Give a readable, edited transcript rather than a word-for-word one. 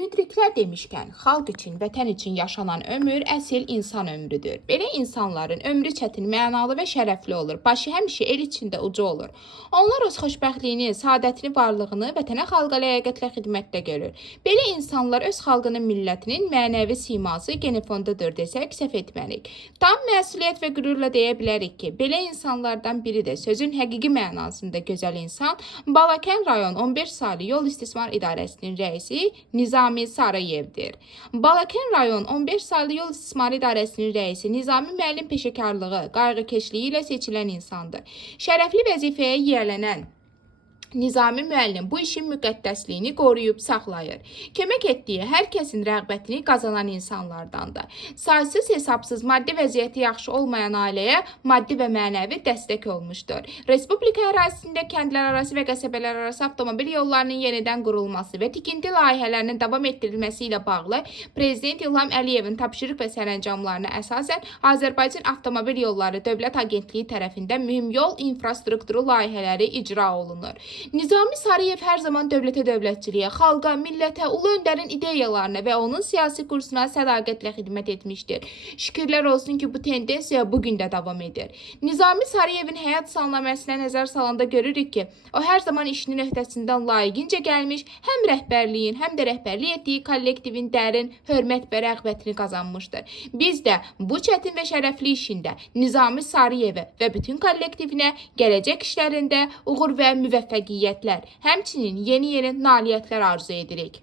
Müdriklər demişkən, xalq üçün, vətən üçün yaşanan ömür əsl insan ömrüdür. Belə insanların ömrü çətin, mənalı və şərəfli olur. Başı həmişə el içində ucu olur. Onlar öz xoşbəxtliyini, saadətini, varlığını vətənə, xalqa ləyaqətlə xidmətdə görür. Belə insanlar öz xalqının, millətinin mənəvi siması genofondadır desək, səhv etmərik. Tam məsuliyyət və qürurla deyə bilərik ki, belə insanlardan biri də sözün həqiqi mənasında gözəl insan, Balakən rayon 11 saylı yol istismar idarəsinin rəisi Nizami Sarıyevdir. Balakən rayon 15 saylı yol istismarı idarəsinin rəisi Nizami müəllim peşəkarlığı, qayğıkeşliyi ilə seçilən insandır. Şərəfli vəzifəyə yiyələnən Nizami müəllim bu işin müqəddəsliyini qoruyub saxlayır. Kömək etdiyi hər kəsin rəğbətini qazanan insanlardandır. Saysız hesabsız maddi vəziyyəti yaxşı olmayan ailəyə maddi və mənəvi dəstək olmuşdur. Respublika ərazisində kəndlər arası və qəsəbələr arası avtomobil yollarının yenidən qurulması və tikinti layihələrinin davam etdirilməsi ilə bağlı Prezident İlham Əliyevin tapşırıq və sərəncamlarına əsasən Azərbaycan Avtomobil Yolları Dövlət Agentliyi tərəfindən mühüm yol infrastrukturu layihələri icra olunur. Nizami Sarıyev hər zaman dövlətə, dövlətçiliyə, xalqa, millətə, ulu öndərin ideyalarına və onun siyasi kursuna sədaqətlə xidmət etmişdir. Şükürlər olsun ki, bu tendensiya bugün də davam edir. Nizami Sarıyevin həyat salnaməsinə nəzər salanda görürük ki, o hər zaman işinin öhdəsindən layiqincə gəlmiş, həm rəhbərliyin, həm də rəhbərlik etdiyi kollektivin dərin hörmət və rəğbətini qazanmışdır. Biz də bu çətin və şərəfli işində Nizami Sarıyevə və bütün kollektivinə gələcək işlərində uğur və müvəffəqiyyətlər, həmçinin yeni nailiyyətlər arzu edirik.